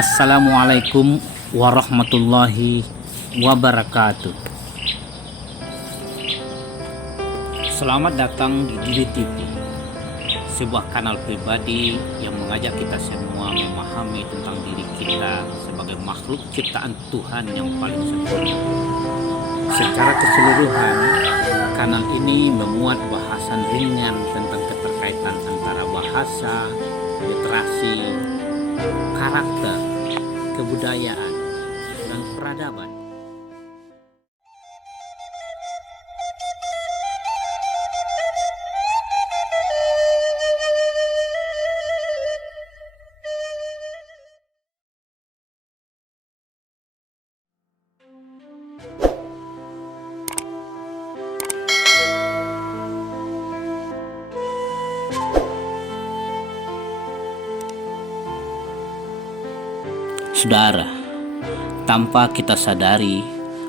Assalamualaikum warahmatullahi wabarakatuh. Selamat datang di Diri TV, sebuah kanal pribadi yang mengajak kita semua memahami tentang diri kita sebagai makhluk ciptaan Tuhan yang paling sempurna. Secara keseluruhan, kanal ini memuat bahasan ringan tentang keterkaitan antara bahasa, literasi, karakter, kebudayaan, dan peradaban. Saudara, tanpa kita sadari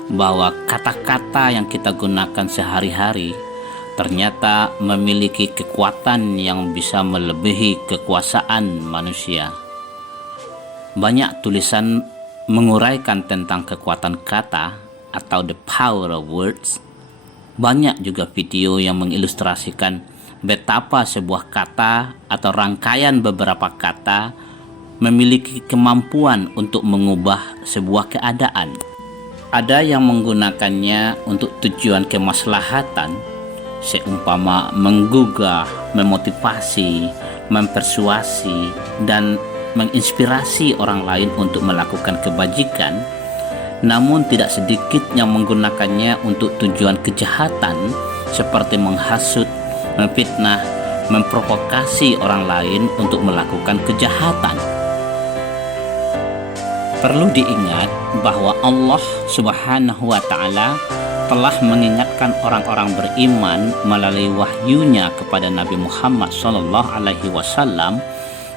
bahwa kata-kata yang kita gunakan sehari-hari ternyata memiliki kekuatan yang bisa melebihi kekuasaan manusia. Banyak tulisan menguraikan tentang kekuatan kata atau the power of words. Banyak juga video yang mengilustrasikan betapa sebuah kata atau rangkaian beberapa kata memiliki kemampuan untuk mengubah sebuah keadaan. Ada yang menggunakannya untuk tujuan kemaslahatan, seumpama menggugah, memotivasi, mempersuasi, dan menginspirasi orang lain untuk melakukan kebajikan. Namun tidak sedikit yang menggunakannya untuk tujuan kejahatan seperti menghasut, memfitnah, memprovokasi orang lain untuk melakukan kejahatan. Perlu diingat bahwa Allah Subhanahu wa Ta'ala telah mengingatkan orang-orang beriman melalui wahyunya kepada Nabi Muhammad SAW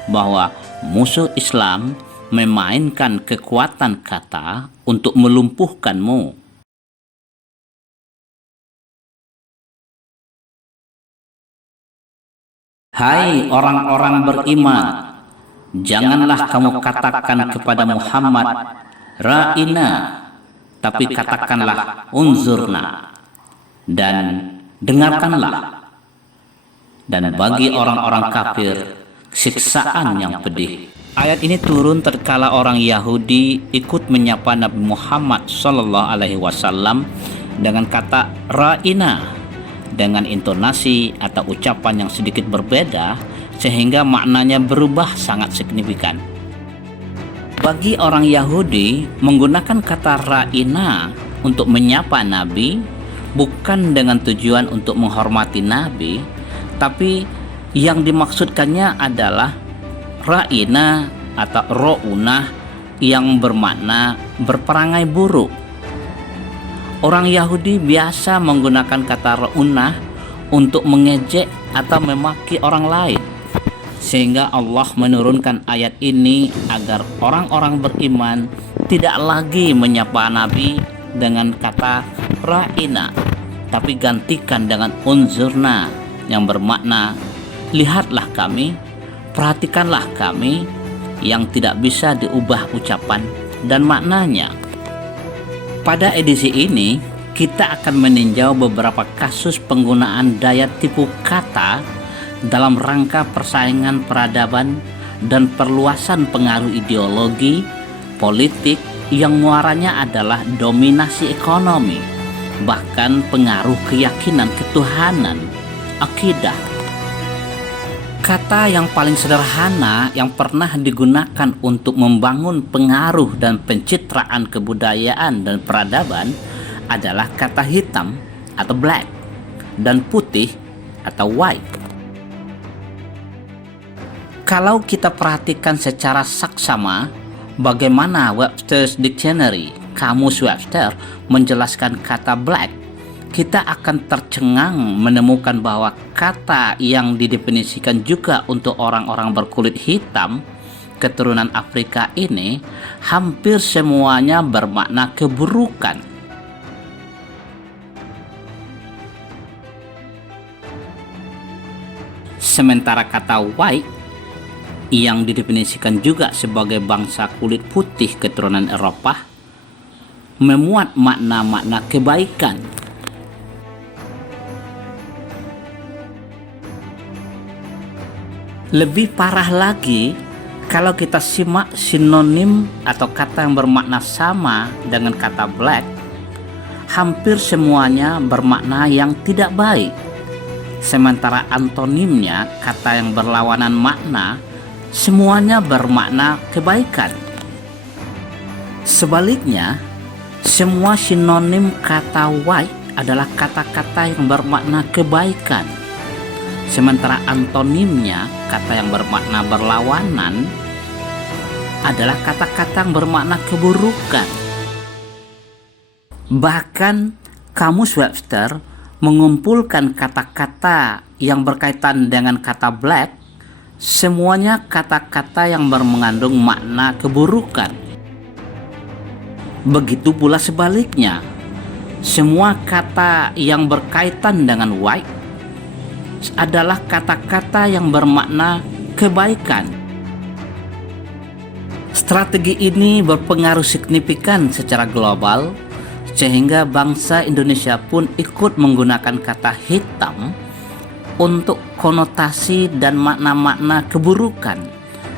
bahwa musuh Islam memainkan kekuatan kata untuk melumpuhkanmu. Hai orang-orang beriman, janganlah kamu katakan kepada Muhammad, Ra'ina, tapi katakanlah unzurna, dan dengarkanlah. Dan bagi orang-orang kafir, siksaan yang pedih. Ayat ini turun tatkala orang Yahudi ikut menyapa Nabi Muhammad SAW dengan kata Ra'ina, dengan intonasi atau ucapan yang sedikit berbeda, sehingga maknanya berubah sangat signifikan. Bagi orang Yahudi, menggunakan kata Ra'ina untuk menyapa Nabi bukan dengan tujuan untuk menghormati Nabi, tapi yang dimaksudkannya adalah Ra'ina atau Ro'unah yang bermakna berperangai buruk. Orang Yahudi biasa menggunakan kata Ro'unah untuk mengejek atau memaki orang lain, sehingga Allah menurunkan ayat ini agar orang-orang beriman tidak lagi menyapa Nabi dengan kata Ra'ina, tapi gantikan dengan unzurna yang bermakna lihatlah kami, perhatikanlah kami, yang tidak bisa diubah ucapan dan maknanya. Pada edisi ini kita akan meninjau beberapa kasus penggunaan daya tipu kata dalam rangka persaingan peradaban dan perluasan pengaruh ideologi, politik yang muaranya adalah dominasi ekonomi, bahkan pengaruh keyakinan ketuhanan, akidah. Kata yang paling sederhana yang pernah digunakan untuk membangun pengaruh dan pencitraan kebudayaan dan peradaban adalah kata hitam atau black dan putih atau white. Kalau kita perhatikan secara saksama bagaimana Webster's Dictionary, Kamus Webster, menjelaskan kata black, kita akan tercengang menemukan bahwa kata yang didefinisikan juga untuk orang-orang berkulit hitam keturunan Afrika ini hampir semuanya bermakna keburukan. Sementara kata white yang didefinisikan juga sebagai bangsa kulit putih keturunan Eropa, memuat makna-makna kebaikan. Lebih parah lagi, kalau kita simak sinonim atau kata yang bermakna sama dengan kata black, hampir semuanya bermakna yang tidak baik. Sementara antonimnya, kata yang berlawanan makna, semuanya bermakna kebaikan. Sebaliknya, semua sinonim kata white adalah kata-kata yang bermakna kebaikan. Sementara antonimnya, kata yang bermakna berlawanan, adalah kata-kata yang bermakna keburukan. Bahkan Kamus Webster mengumpulkan kata-kata yang berkaitan dengan kata black, semuanya kata-kata yang mengandung makna keburukan. Begitu pula sebaliknya, semua kata yang berkaitan dengan white adalah kata-kata yang bermakna kebaikan. Strategi ini berpengaruh signifikan secara global, sehingga bangsa Indonesia pun ikut menggunakan kata hitam untuk konotasi dan makna-makna keburukan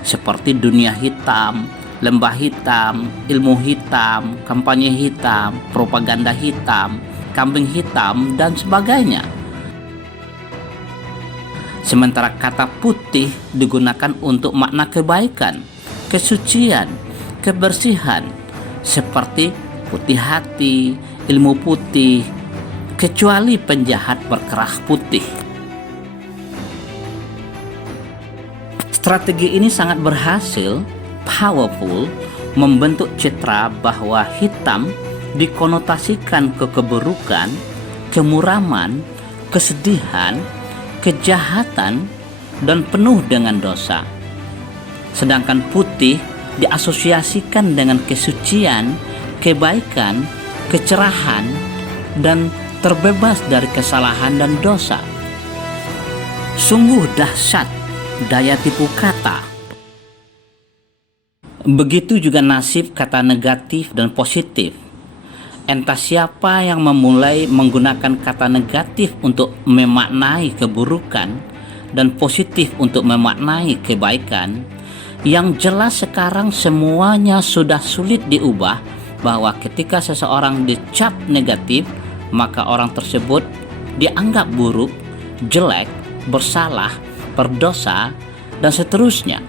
seperti dunia hitam, lembah hitam, ilmu hitam, kampanye hitam, propaganda hitam, kambing hitam, dan sebagainya. Sementara kata putih digunakan untuk makna kebaikan, kesucian, kebersihan, seperti putih hati, ilmu putih, kecuali penjahat berkerah putih. Strategi ini sangat berhasil, powerful, membentuk citra bahwa hitam dikonotasikan ke keburukan, kemuraman, kesedihan, kejahatan, dan penuh dengan dosa. Sedangkan putih diasosiasikan dengan kesucian, kebaikan, kecerahan, dan terbebas dari kesalahan dan dosa. Sungguh dahsyat daya tipu kata. Begitu juga nasib kata negatif dan positif. Entah siapa yang memulai menggunakan kata negatif untuk memaknai keburukan dan positif untuk memaknai kebaikan, yang jelas sekarang semuanya sudah sulit diubah, bahwa ketika seseorang dicap negatif, maka orang tersebut dianggap buruk, jelek, bersalah, berdosa, dan seterusnya.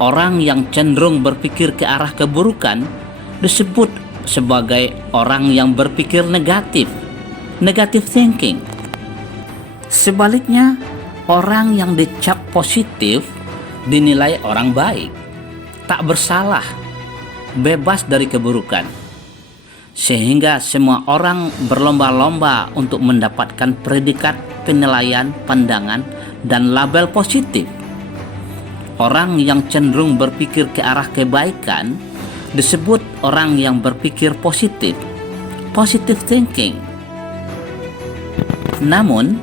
Orang yang cenderung berpikir ke arah keburukan disebut sebagai orang yang berpikir negatif, negative thinking. Sebaliknya, orang yang dicap positif dinilai orang baik, tak bersalah, bebas dari keburukan. Sehingga semua orang berlomba-lomba untuk mendapatkan predikat penilaian, pandangan, dan label positif. Orang yang cenderung berpikir ke arah kebaikan disebut orang yang berpikir positif, positive thinking. Namun,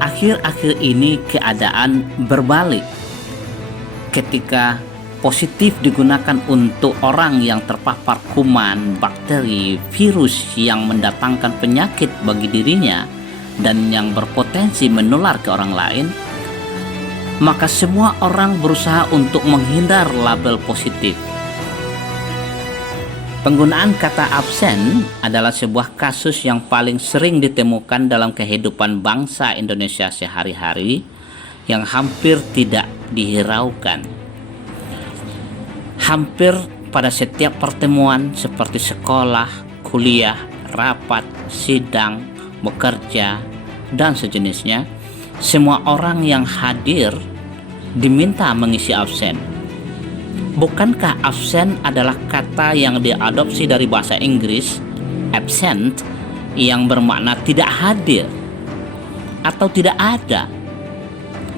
akhir-akhir ini keadaan berbalik. Ketika positif digunakan untuk orang yang terpapar kuman, bakteri, virus yang mendatangkan penyakit bagi dirinya dan yang berpotensi menular ke orang lain, maka semua orang berusaha untuk menghindar label positif. Penggunaan kata absen adalah sebuah kasus yang paling sering ditemukan dalam kehidupan bangsa Indonesia sehari-hari, yang hampir tidak dihiraukan. Hampir pada setiap pertemuan seperti sekolah, kuliah, rapat, sidang, bekerja, dan sejenisnya, semua orang yang hadir diminta mengisi absen. Bukankah absen adalah kata yang diadopsi dari bahasa Inggris absent, yang bermakna tidak hadir atau tidak ada?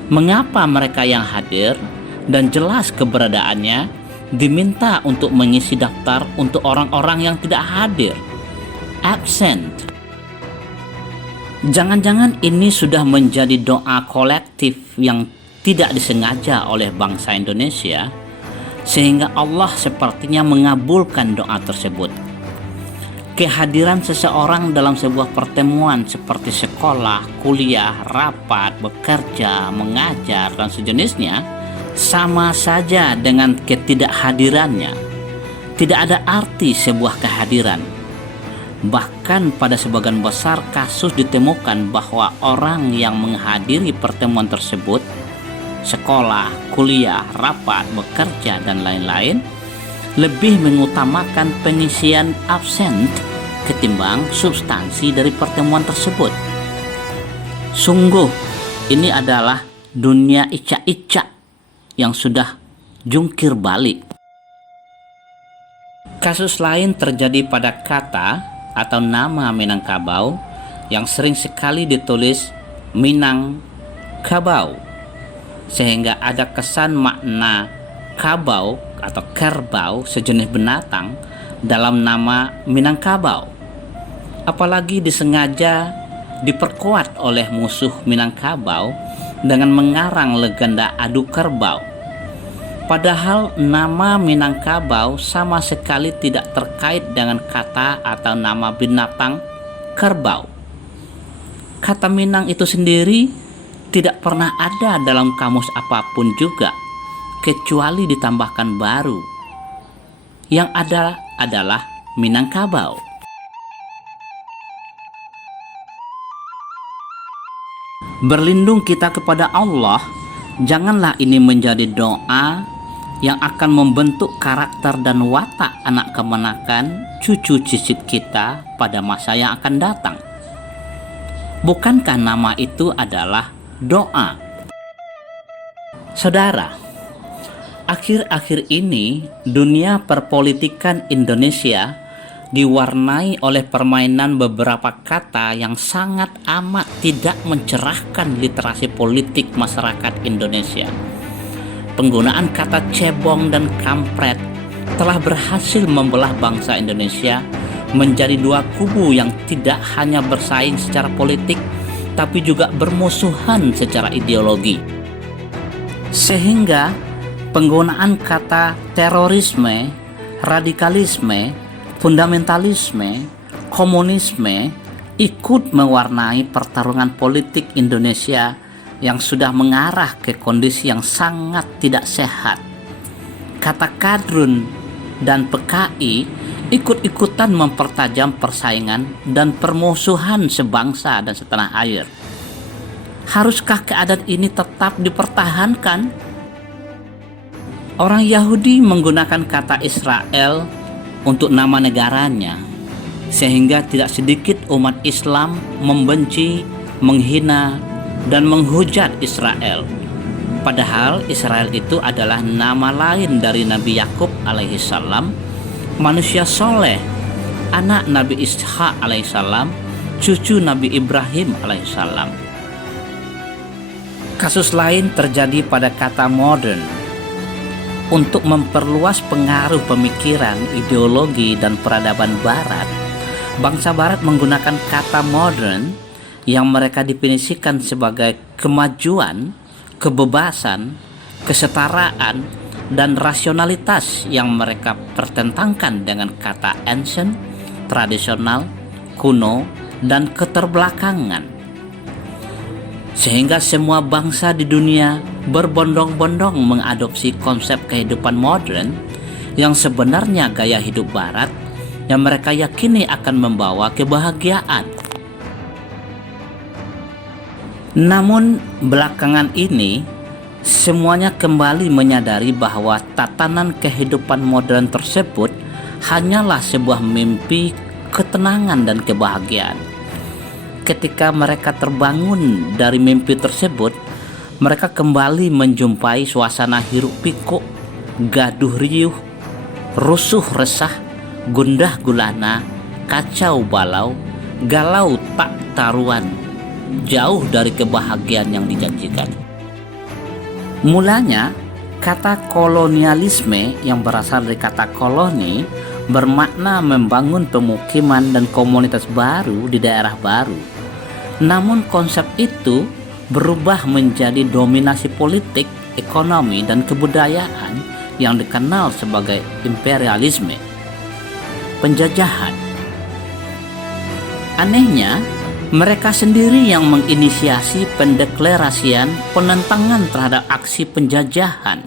Mengapa mereka yang hadir dan jelas keberadaannya diminta untuk mengisi daftar untuk orang-orang yang tidak hadir, absent? Jangan-jangan ini sudah menjadi doa kolektif yang tidak disengaja oleh bangsa Indonesia, sehingga Allah sepertinya mengabulkan doa tersebut. Kehadiran seseorang dalam sebuah pertemuan seperti sekolah, kuliah, rapat, bekerja, mengajar, dan sejenisnya sama saja dengan ketidakhadirannya. Tidak ada arti sebuah kehadiran. Bahkan pada sebagian besar kasus ditemukan bahwa orang yang menghadiri pertemuan tersebut, sekolah, kuliah, rapat, bekerja, dan lain-lain, lebih mengutamakan pengisian absen ketimbang substansi dari pertemuan tersebut. Sungguh, ini adalah dunia icak-icak yang sudah jungkir balik. Kasus lain terjadi pada kata atau nama Minangkabau yang sering sekali ditulis Minangkabau, sehingga ada kesan makna kabau atau kerbau, sejenis binatang, dalam nama Minangkabau. Apalagi disengaja diperkuat oleh musuh Minangkabau dengan mengarang legenda adu kerbau. Padahal nama Minangkabau sama sekali tidak terkait dengan kata atau nama binatang kerbau. Kata Minang itu sendiri tidak pernah ada dalam kamus apapun juga, kecuali ditambahkan baru. Yang ada adalah Minangkabau. Berlindung kita kepada Allah, janganlah ini menjadi doa yang akan membentuk karakter dan watak anak kemenakan cucu cicit kita pada masa yang akan datang. Bukankah nama itu adalah doa? Saudara, akhir-akhir ini dunia perpolitikan Indonesia diwarnai oleh permainan beberapa kata yang sangat amat tidak mencerahkan literasi politik masyarakat Indonesia. Penggunaan kata cebong dan kampret telah berhasil membelah bangsa Indonesia menjadi dua kubu yang tidak hanya bersaing secara politik, tapi juga bermusuhan secara ideologi. Sehingga penggunaan kata terorisme, radikalisme, fundamentalisme, komunisme ikut mewarnai pertarungan politik Indonesia yang sudah mengarah ke kondisi yang sangat tidak sehat. Kata kadrun dan PKI ikut-ikutan mempertajam persaingan dan permusuhan sebangsa dan setanah air. Haruskah keadaan ini tetap dipertahankan? Orang Yahudi menggunakan kata Israel untuk nama negaranya, sehingga tidak sedikit umat Islam membenci, menghina, dan menghujat Israel. Padahal Israel itu adalah nama lain dari Nabi Yakub alaihissalam, manusia soleh, anak Nabi Ishak alaihissalam, cucu Nabi Ibrahim alaihissalam. Kasus lain terjadi pada kata modern. Untuk memperluas pengaruh pemikiran, ideologi, dan peradaban Barat, bangsa Barat menggunakan kata modern yang mereka definisikan sebagai kemajuan, kebebasan, kesetaraan, dan rasionalitas yang mereka pertentangkan dengan kata ancient, tradisional, kuno, dan keterbelakangan. Sehingga semua bangsa di dunia berbondong-bondong mengadopsi konsep kehidupan modern yang sebenarnya gaya hidup Barat yang mereka yakini akan membawa kebahagiaan. Namun belakangan ini semuanya kembali menyadari bahwa tatanan kehidupan modern tersebut hanyalah sebuah mimpi ketenangan dan kebahagiaan. Ketika mereka terbangun dari mimpi tersebut, mereka kembali menjumpai suasana hiruk pikuk, gaduh riuh, rusuh resah, gundah gulana, kacau balau, galau tak taruhan, jauh dari kebahagiaan yang dijanjikan. Mulanya, kata kolonialisme yang berasal dari kata koloni bermakna membangun pemukiman dan komunitas baru di daerah baru. Namun konsep itu berubah menjadi dominasi politik, ekonomi, dan kebudayaan yang dikenal sebagai imperialisme, penjajahan. Anehnya, mereka sendiri yang menginisiasi pendeklarasian penentangan terhadap aksi penjajahan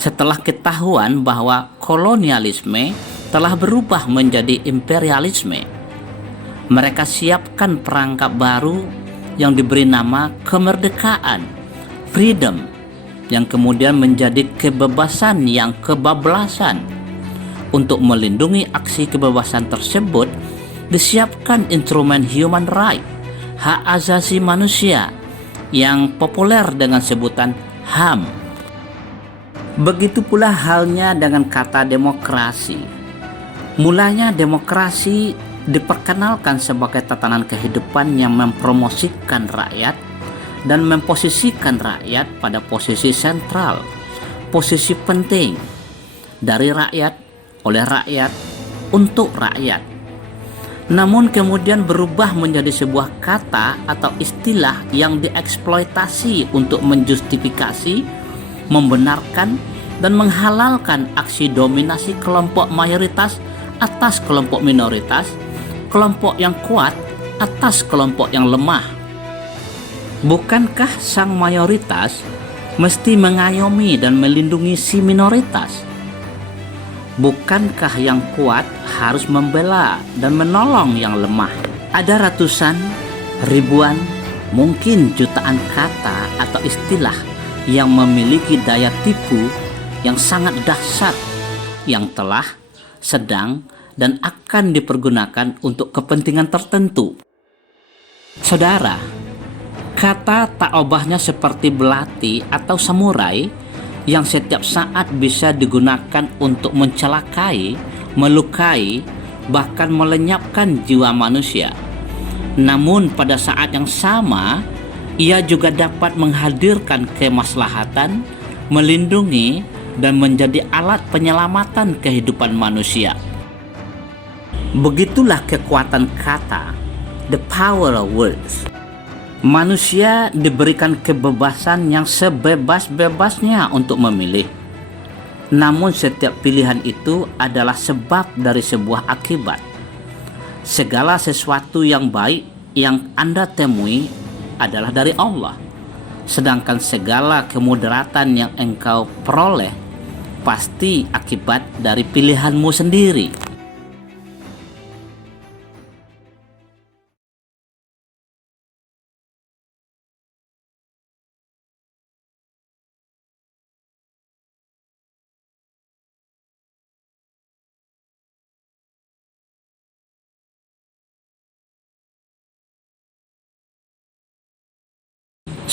setelah ketahuan bahwa kolonialisme telah berubah menjadi imperialisme. Mereka siapkan perangkap baru yang diberi nama kemerdekaan, freedom, yang kemudian menjadi kebebasan yang kebablasan. Untuk melindungi aksi kebebasan tersebut, disiapkan instrumen human right, hak asasi manusia, yang populer dengan sebutan HAM. Begitu pula halnya dengan kata demokrasi. Mulanya demokrasi diperkenalkan sebagai tatanan kehidupan yang mempromosikan rakyat dan memposisikan rakyat pada posisi sentral, posisi penting, dari rakyat, oleh rakyat, untuk rakyat. Namun kemudian berubah menjadi sebuah kata atau istilah yang dieksploitasi untuk menjustifikasi, membenarkan, dan menghalalkan aksi dominasi kelompok mayoritas atas kelompok minoritas, kelompok yang kuat atas kelompok yang lemah. Bukankah sang mayoritas mesti mengayomi dan melindungi si minoritas? Bukankah yang kuat harus membela dan menolong yang lemah? Ada ratusan, ribuan, mungkin jutaan kata atau istilah yang memiliki daya tipu yang sangat dahsyat, yang telah, sedang, dan akan dipergunakan untuk kepentingan tertentu. Saudara, kata tak obahnya seperti belati atau samurai yang setiap saat bisa digunakan untuk mencelakai, melukai, bahkan melenyapkan jiwa manusia. Namun pada saat yang sama, ia juga dapat menghadirkan kemaslahatan, melindungi, dan menjadi alat penyelamatan kehidupan manusia. Begitulah kekuatan kata, the power of words. Manusia diberikan kebebasan yang sebebas-bebasnya untuk memilih. Namun setiap pilihan itu adalah sebab dari sebuah akibat. Segala sesuatu yang baik yang Anda temui adalah dari Allah. Sedangkan segala kemudaratan yang engkau peroleh pasti akibat dari pilihanmu sendiri.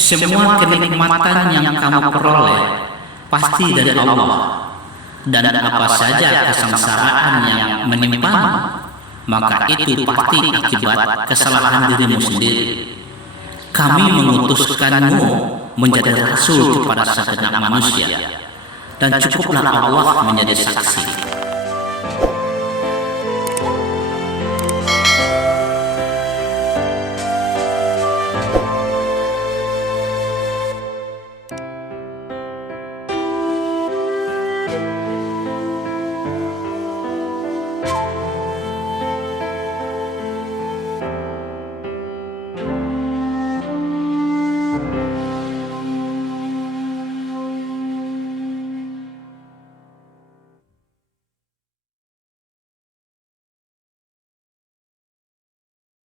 Semua kenikmatan yang kamu peroleh pasti dari Allah, dan apa saja kesengsaraan yang menimpamu, maka itu pasti akibat kesalahan dirimu sendiri. Kami mengutuskanmu menjadi rasul kepada segenap manusia, dan cukuplah Allah menjadi saksi.